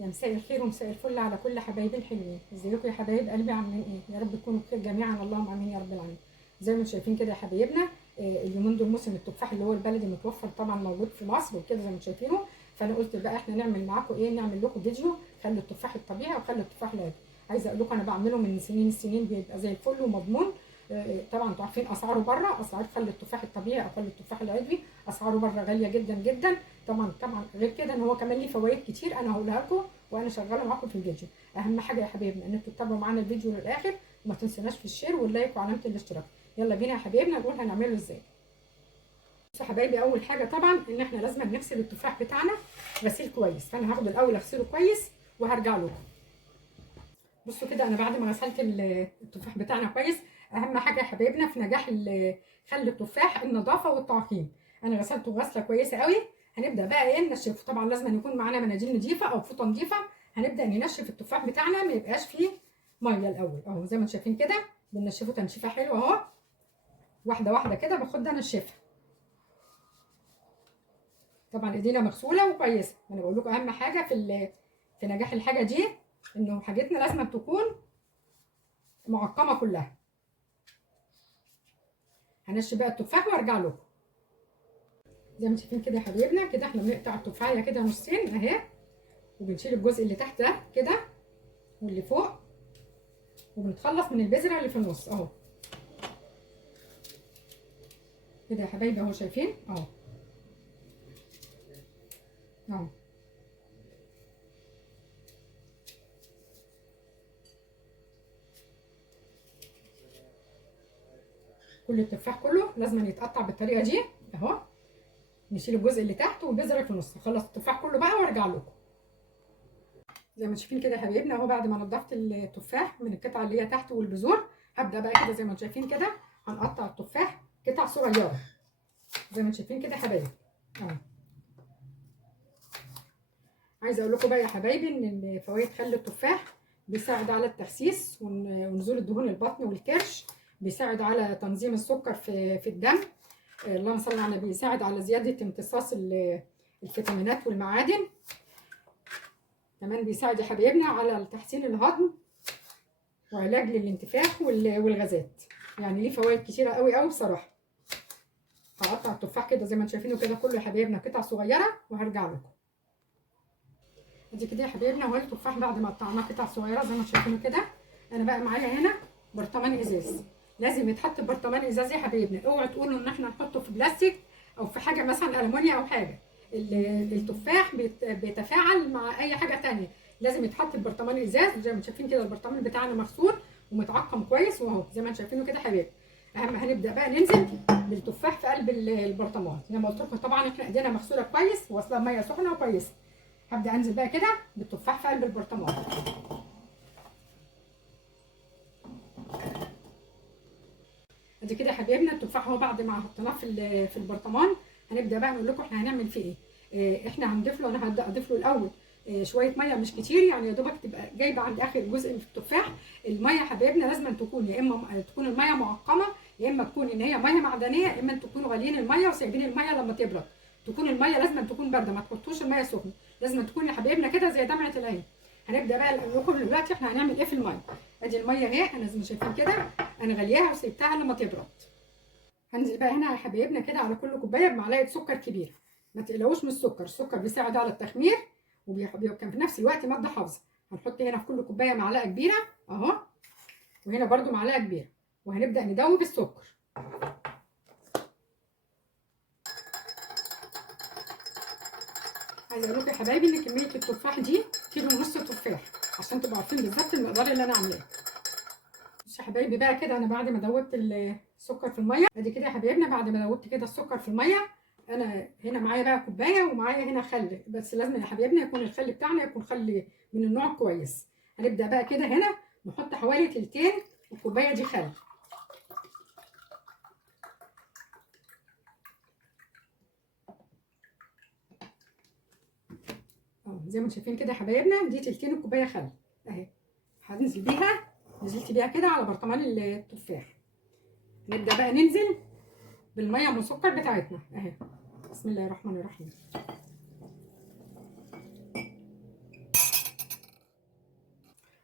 يا مساء الخير ومساء الفل على كل حبايبي الحلوين. ازيكم يا حبايب قلبي؟ عاملين ايه؟ يا رب تكونوا بخير جميعا، اللهم امين يا رب العالمين. زي ما انتم شايفين كده يا حبايبنا، اليومين دول موسم التفاح اللي هو البلدي متوفر طبعا، موجود في مصر وكده زي ما انتم شايفينه. فانا قلت بقى احنا نعمل معاكم ايه، نعمل لكم فيديو خلي التفاح الطبيعي وخلي التفاح العادي. عايزه اقول لكم انا بعمله من سنين السنين، بيبقى زي الفل ومضمون. طبعا انتوا عارفين اسعاره بره، اسعار خلي التفاح الطبيعي او خلي التفاح العادي اسعاره بره غاليه جدا جدا. طبعا غير كده ان هو كمان ليه فوائد كتير انا هقولها لكم وانا شغاله معاكم في الفيديو. اهم حاجه يا حبايبنا ان انتوا تتابعوا معانا الفيديو للاخر، وما تنسوناش في الشير واللايك وعلامه الاشتراك. يلا بينا يا حبايبنا نقول هنعمله ازاي. بصوا يا حبايبي، اول حاجه طبعا ان احنا لازم نغسل التفاح بتاعنا غسيل كويس، فانا هاخد الاول اغسله كويس وهرجع لكم. بصوا كده انا بعد ما غسلت التفاح بتاعنا كويس، اهم حاجه يا حبايبنا في نجاح خل التفاح النظافه والتعقيم. انا غسلته غسله كويسه قوي. هنبدا بقى ايه، ننشفه. طبعا لازم يكون معانا مناديل نظيفه او فوطه نظيفه. هنبدا ننشف التفاح بتاعنا، ما يبقاش فيه ميه الاول اهو، زي ما انتم شايفين كده بننشفه تنشيفه حلوه اهو، واحده واحده كده باخدها انشفها. طبعا ايدينا مغسوله وكويسه. انا بقول لكم اهم حاجه في نجاح الحاجه دي انه حاجتنا لازم تكون معقمه كلها. هنشف بقى التفاح وارجع لكم. زي ما شايفين كده يا حبايبنا، كده احنا بنقطع التفاحيه كده نصين اهي، وبنشيل الجزء اللي تحت ده كده واللي فوق، وبنتخلص من البذره اللي في النص اهو كده يا حبايبي اهو، شايفين اهو اهو. كل التفاح كله لازم يتقطع بالطريقه دي اهو. نشيل الجزء اللي تحت والبذره في النص، اخلص التفاح كله بقى وارجع لكم. زي ما شايفين كده يا حبايبنا اهو، بعد ما نضفت التفاح من القطعه اللي هي تحت والبذور، هبدا بقى كده زي ما انتم شايفين كده هنقطع التفاح قطع صغيره زي ما انتم شايفين كده يا حبايبي اهو. عايزه اقول لكم بقى يا حبايبي ان فوائد خل التفاح بيساعد على التخسيس ونزول الدهون البطن والكرش، بيساعد على تنظيم السكر في الدم، اللهم صل على النبي، بيساعد على زياده امتصاص الفيتامينات والمعادن، كمان بيساعد يا حبايبنا على تحسين الهضم وعلاج للانتفاخ والغازات. يعني ليه فوائد كتيره قوي قوي بصراحه. هقطع التفاح كده زي ما انتم شايفينه كده كله يا حبايبنا قطع صغيره وهرجع لكم. ادي كده يا حبايبنا اهو التفاح بعد ما قطعناه قطع صغيره زي ما انتم شايفينه كده. انا بقى معايا هنا برطمان ازاز، لازم يتحط في برطمان ازاز يا حبايبنا. اوعوا تقولوا ان احنا نحطه في بلاستيك او في حاجه مثلا المونيا او حاجه. التفاح بيتفاعل مع اي حاجه تانية، لازم يتحط في برطمان ازاز. زي ما انتم شايفين كده البرطمان بتاعنا مغسول ومتعقم كويس واهو زي ما انتم شايفينه كده يا حبايبي. هنبدا بقى ننزل بالتفاح في قلب البرطمان. زي ما قلت لكم طبعا احنا ايدينا مغسوله كويس واصلا ميه سخنه وكويسه. هبدا انزل بقى كده بالتفاح في قلب البرطمان. ادي كده يا حبايبنا التفاح اهو بعد ما حطيناه في البرطمان. هنبدا بقى نقول لكم احنا هنعمل فيه ايه. احنا هنضيف له، انا هبدا اضيف له الاول شويه ميه مش كتير، يعني يا دوبك تبقى جايبه عند اخر جزء من التفاح. الميه يا حبايبنا لازم تكون يا اما تكون الميه معقمه، يا اما تكون ان هي ميه معدنيه، يا اما تكونوا غاليين الميه وسايبين الميه لما تبرد. تكون الميه لازم تكون بارده، ما تحطوش الميه سخنه، لازم تكون يا حبايبنا كده زي دمعه العين. هنبدا بقى نقول لكم دلوقتي احنا هنعمل ايه في الميه. ادي الميه اهي، انا زي ما شايفين كده انا غلياها وسيبتها لما تبرد. هنزل بقى هنا يا حبايبنا كده على كل كوبايه بمعلقه سكر كبيره. ما تقلقوش من السكر، السكر بيساعد على التخمير وبيبقى في نفس الوقت ماده حافظه. هنحط هنا في كل كوبايه معلقه كبيره اهو، وهنا برده معلقه كبيره، وهنبدا ندوب السكر. عايزه اقول لكم يا حبايبي ان كميه التفاح دي كيلو ونص تفاح، عشان تبقوا عارفين بالظبط المقدار اللي انا عاملاه. بصوا يا حبايبي بقى كده انا بعد ما دوبت السكر في الميه، ادي كده يا حبايبنا بعد ما دوبت كده السكر في الميه، انا هنا معايا بقى كوبايه ومعايا هنا خل. بس لازم يا حبايبنا يكون الخل بتاعنا يكون خل من النوع كويس. هنبدا بقى كده هنا نحط حوالي تلتين الكوبايه دي خل. زي ما شايفين كده يا حبايبنا دي تلتين الكوبايه خل اهي. هنزل بيها، نزلت بيها كده على برطمان التفاح. نبدا بقى ننزل بالميه والسكر بتاعتنا اهي. بسم الله الرحمن الرحيم.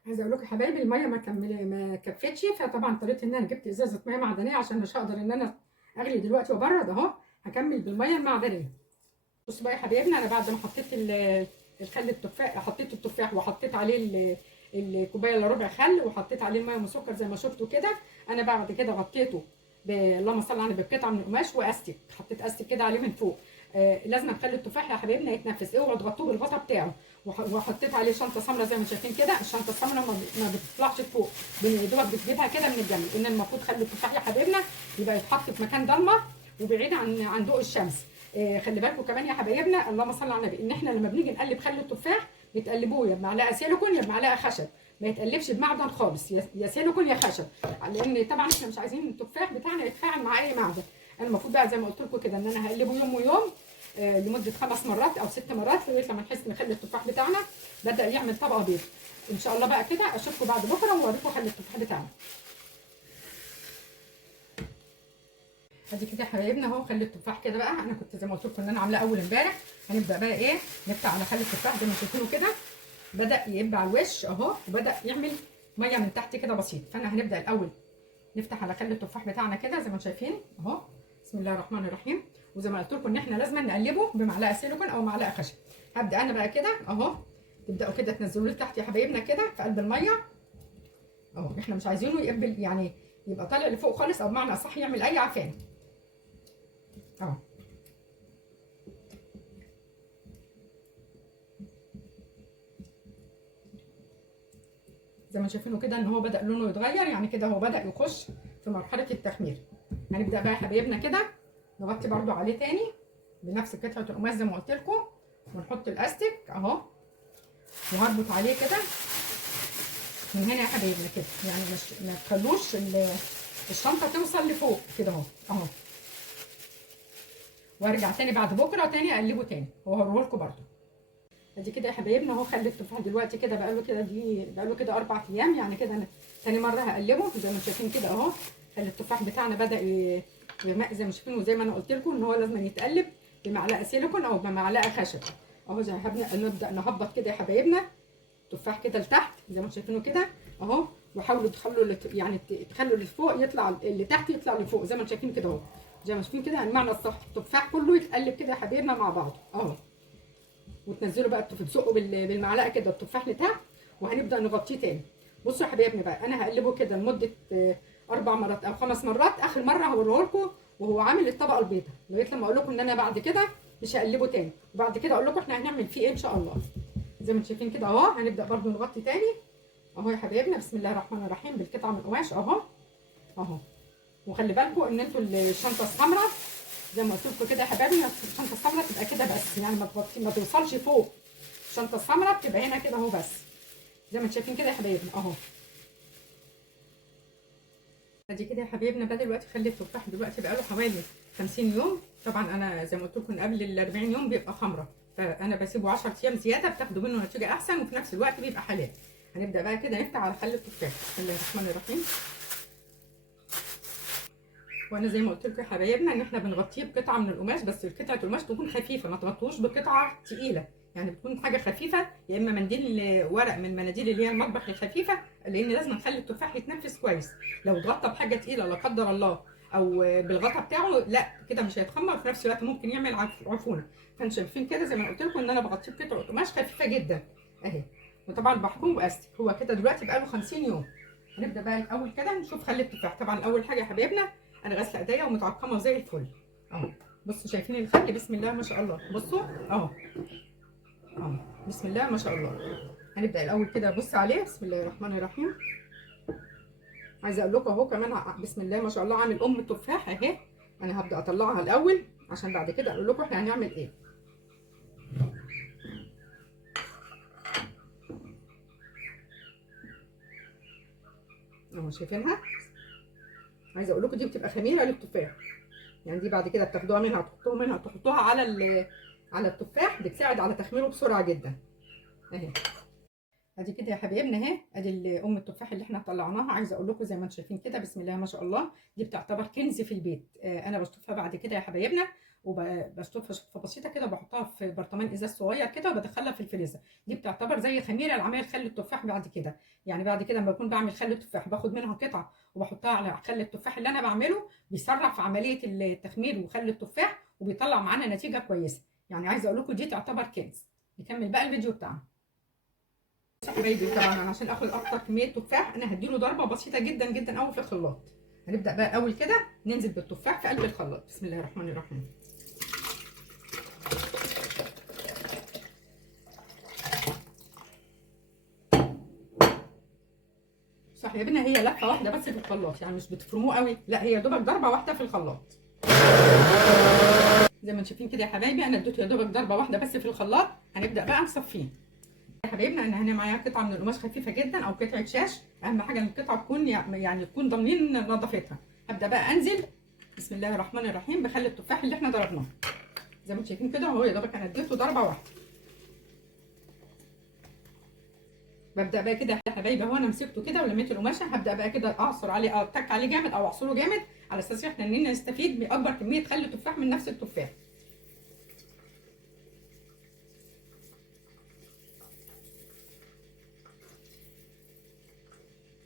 عايزه اقول لكم يا حبايبي الميه ما كفتش، فطبعا اضطريت ان انا جبت ازازه ميه معدنيه عشان مش هقدر ان انا اغلي دلوقتي وابرد اهو. هكمل بالميه المعدنيه. بصوا بقى يا حبايبنا، انا بعد ما حطيت الخل التفاح، حطيت التفاح وحطيت عليه الكوبايه الا ربع خل، وحطيت عليه الميه وسكر زي ما شفتوا كده. انا بعد كده غطيته اللهم صل على النبي بقطعه من القماش واستك، حطيت استك كده عليه من فوق. لازم نخلي التفاح يا حبايبنا يتنفس، اوعوا تغطوه بالغطا بتاعه. وحطيت عليه شنطه سمراء زي ما شايفين كده. الشنطه السمراء ما بتطلعش فوق، دوبك بتجيبها كده من الجنب، لان المفروض خلي التفاح يا حبايبنا يبقى يتحط في مكان ضلمه وبعيد عن ضوء الشمس. خلي بالكم كمان يا حبايبنا اللهم صل على النبي، ان احنا لما بنيجي نقلب خل التفاح بتقلبوه يا بمعلقه سيليكون يا بمعلقه خشب، ما يتقلبش بمعدن خالص، يا سيليكون يا خشب، لان طبعا احنا مش عايزين التفاح بتاعنا يتفاعل مع اي معدن. انا المفروض بقى زي ما قلت لكم كده ان انا هقلبه يوم ويوم لمده 5 مرات او 6 مرات لغايه لما نحس ان خل التفاح بتاعنا بدا يعمل طبقه بيض. ان شاء الله بقى كده اشوفكم بعد بكره واوريكم خل التفاح بتاعنا. ادي كده يا حبايبنا اهو خل التفاح كده بقى. انا كنت زي ما قلت لكم ان انا عاملاه اول امبارح. هنبدا بقى ايه، نفتح على خل التفاح زي ما شايفينه كده، بدا يبقى على الوش اهو، وبدا يعمل ميه من تحت كده بسيط. فانا هنبدا الاول نفتح على خل التفاح بتاعنا كده زي ما شايفين اهو. بسم الله الرحمن الرحيم. وزي ما قلت لكم ان احنا لازم نقلبه بمعلقه سيليكون او معلقه خشب. هبدا انا بقى كده اهو، تبداوا كده تنزلوه لتحت يا حبايبنا كده في قلب الميه اهو. احنا مش عايزينه يقبل يعني يبقى طالع لفوق خالص، او بمعنى اصح يعمل اي عفان اهو. زي ما شايفينه كده ان هو بدا لونه يتغير، يعني كده هو بدا يخش في مرحله التخمير. هنبدا بقى يا حبايبنا كده نغطي برده عليه تاني بنفس قطعه القماش زي ما قلت لكم، ونحط الاستك اهو، وهربط عليه كده من هنا يا حبايبنا كده، يعني مش ما تخلوش الشنطه توصل لفوق كده اهو اهو. وارجع تاني بعد بكره تاني اقلبه تاني وهوريه لكم برده. ادي كده يا حبايبنا اهو خلي التفاح دلوقتي كده بقاله كده 4 ايام، يعني كده انا تاني مره هقلبه زي ما شايفين كده اهو. خلي التفاح بتاعنا بدا يغمق زي ما شايفين، وزي ما انا قلت لكم ان هو لازم يتقلب بمعلقه سيليكون او بمعلقه خشب اهو. زي ما نبدا نهبط كده يا حبايبنا التفاح كده لتحت زي ما شايفينه كده اهو. وحاولوا تخلوا يعني تخلوا اللي فوق يطلع، اللي تحت يطلع لفوق زي ما شايفين كده اهو. زي ما شايفين كده المعنى الصح، التفاح كله يتقلب كده يا حبايبنا مع بعض اهو. وتنزلوا بقى تزقوا بالمعلقه كده التفاح لتحت، وهنبدا نغطيه تاني. بصوا يا حبايبنا بقى انا هقلبه كده لمده 4 مرات او 5 مرات. اخر مره هوريه لكم وهو عامل الطبقه البيضاء، لغايه لما اقول لكم ان انا بعد كده مش هقلبه تاني، وبعد كده اقول لكم احنا هنعمل فيه ايه ان شاء الله. زي ما انتم شايفين كده اهو. هنبدا برده نغطي تاني اهو يا حبايبنا. بسم الله الرحمن الرحيم. بالقطعه من القماش اهو اهو. وخلي بالكم ان انتوا الشنطه السمراء زي ما قلت لكم كده يا حبايبي، الشنطه السمراء تبقى كده بس، يعني ما توصلش فوق. الشنطه السمراء بتبقى هنا كده اهو بس، زي ما انتم شايفين كده يا حبايبنا اهو. ادي كده يا حبايبنا بقى دلوقتي خلي التفاح دلوقتي بقى له حوالي 50 يوم. طبعا انا زي ما قلت لكم قبل ال 40 يوم بيبقى خمره، فانا بسيبه 10 ايام زياده بتاخدوا منه نتيجه احسن، وفي نفس الوقت بيبقى حلال. هنبدا بقى كده نفتح على خل التفاح. بسم الله الرحمن الرحيم. وانا زي ما قلت لكم يا حبايبنا ان احنا بنغطيه بقطعه من القماش، بس قطعه القماش تكون خفيفه، ما تغطوش بقطعه تقيله، يعني بتكون حاجه خفيفه، يا اما منديل ورق من المناديل اللي هي المطبخ الخفيفه، لان لازم نخلي التفاح يتنفس كويس. لو اتغطى بحاجه تقيله لا قدر الله او بالغطا بتاعه لا كده مش هيتخمر، وفي نفس الوقت ممكن يعمل عفونه. فانتوا شايفين كده زي ما قلت لكم ان انا بغطيه بقطعه قماش خفيفه جدا اهي، وطبعا بحكمه باستك. هو كده دلوقتي بقى له 50 يوم. هنبدا بقى الاول كده نشوف خل التفاح. طبعا اول حاجه يا حبايبنا انا غاسله ايديا ومتعقمه زي الفل اهو. بصوا شايفين الخل، بسم الله ما شاء الله. بصوا اهو اهو، بسم الله ما شاء الله. هنبدا الاول كده ابص عليه. بسم الله الرحمن الرحيم. عايزه اقول لكم اهو كمان بسم الله ما شاء الله عامل تفاح اهي. انا هبدا اطلعها الاول عشان بعد كده اقول لكم احنا هنعمل ايه اهو. شايفينها؟ عايزه اقول لكم دي بتبقى خميره للتفاح، يعني دي بعد كده بتاخدوها منها تحطوها على التفاح، بتساعد على تخميره بسرعه جدا اهي. ادي كده يا حبايبنا اهي، ادي التفاح اللي احنا طلعناها. عايزه اقول لكم زي ما انتم شايفين كده بسم الله ما شاء الله، دي بتعتبر كنز في البيت. انا بشطفها بعد كده يا حبايبنا وبشطفها شطفه بسيطه كده، وبحطها في برطمان ازاز صغير كده وبدخلها في الفريزر. دي بتعتبر زي خميره لعمل خل التفاح بعد كده. يعني بعد كده لما بكون بعمل خل التفاح باخد منها قطعه وبحطها على خل التفاح اللي انا بعمله، بيسرع في عمليه التخمير وخل التفاح وبيطلع معانا نتيجه كويسه. يعني عايزه اقول لكم دي تعتبر كنز. نكمل بقى الفيديو بتاعنا. حبايبي طبعا انا عشان اخد اكتر كميه تفاح انا هديله ضربه بسيطه جدا جدا قوي في الخلاط. هنبدا بقى اول كده ننزل بالتفاح في قلب الخلاط. بسم الله الرحمن الرحيم. صح يا بنا، هي لفه واحده بس في الخلاط، يعني مش بتفرموه قوي، لا هي دوبك ضربه واحده في الخلاط. زي ما انتم شايفين كده يا حبايبي، انا اديته يا دوبك ضربه واحده بس في الخلاط. هنبدا بقى نصفيه يا حبايبنا. انا هنا معايا قطعه من القماش خفيفه جدا او قطعه شاش. اهم حاجه ان القطعه تكون يعني تكون ضامنين نظافتها. هبدا بقى انزل بسم الله الرحمن الرحيم بخل التفاح اللي احنا ضربناه. زي ما انتم شايفين كده اهو، يا دوبك انا اديته ضربه واحده. ببدا بقى كده يا حبايبي اهو، انا مسكته كده ولميت القماشه. هبدا بقى كده اعصر عليه، اتك عليه جامد او اعصره جامد، على اساس احنا اننا نستفيد باكبر كميه خل تفاح من نفس التفاح.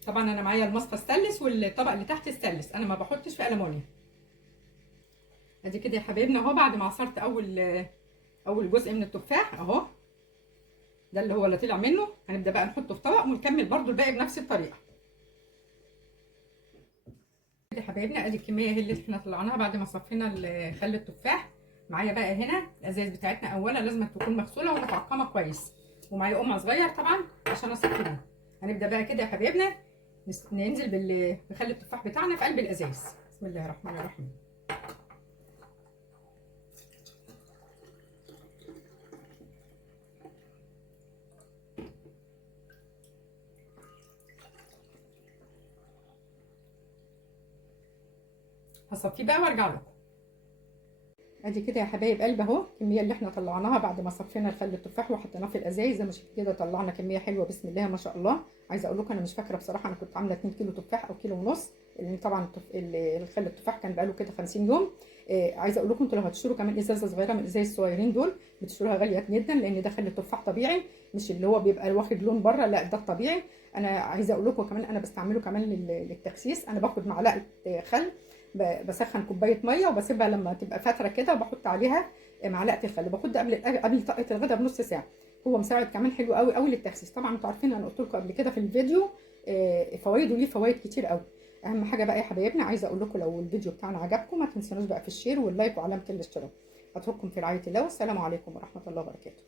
طبعا انا معايا المصفى ستانلس والطبق اللي تحت ستانلس، انا ما بحطش في المونيا. ادي كده يا حبايبنا اهو، بعد ما عصرت اول جزء من التفاح اهو، ده اللي هو اللي طلع منه. هنبدا بقى نحطه في طبق ونكمل برده الباقي بنفس الطريقه. يا حبايبنا ادي الكميه اللي احنا طلعناها بعد ما صفينا خل التفاح. معايا بقى هنا الازاز بتاعتنا، اولا لازم تكون مغسوله ومتعقمه كويس، ومعايا قمع صغير طبعا عشان اصفيها. هنبدا بقى كده يا حبايبنا ننزل بخل التفاح بتاعنا في قلب الازاز. بسم الله الرحمن الرحيم. هصفيه بقى وارجع لكم. ادي كده يا حبايب قلب اهو الكميه اللي احنا طلعناها بعد ما صفينا الخل التفاح وحطيناه في الازايز. زي ما شفتوا كده طلعنا كميه حلوه بسم الله ما شاء الله. عايزه اقول لكم انا مش فاكره بصراحه، انا كنت عامله 2 كيلو تفاح او كيلو ونص، لان طبعا الخل التفاح كان بقاله كده 50 يوم. عايزه اقول لكم انتوا لو هتشتروا كمان ازازه صغيره من الازاز الصغيرين دول بتشتروها غاليه جدا، لان ده خل التفاح طبيعي، مش اللي هو بيبقى واخد لون بره، لا ده الطبيعي. انا عايزه اقول لكم كمان انا بستعمله كمان للتخسيس. انا باخد معلقه خل، بسخن كوبايه ميه وبسيبها لما تبقى فتره كده، وبحط عليها معلقه الخل، باخد قبل طاقه الغداء بنص ساعه. هو مساعد كمان حلو قوي قوي للتخسيس. طبعا انتوا عارفين انا قلت لكم قبل كده في الفيديو فوائده، ليه فوائد كتير قوي. اهم حاجه بقى يا حبايبنا عايزه اقول لكم لو الفيديو بتاعنا عجبكم ما تنسونوش بقى في الشير واللايك وعلامه الاشتراك. اترككم في رعايه الله، والسلام عليكم ورحمه الله وبركاته.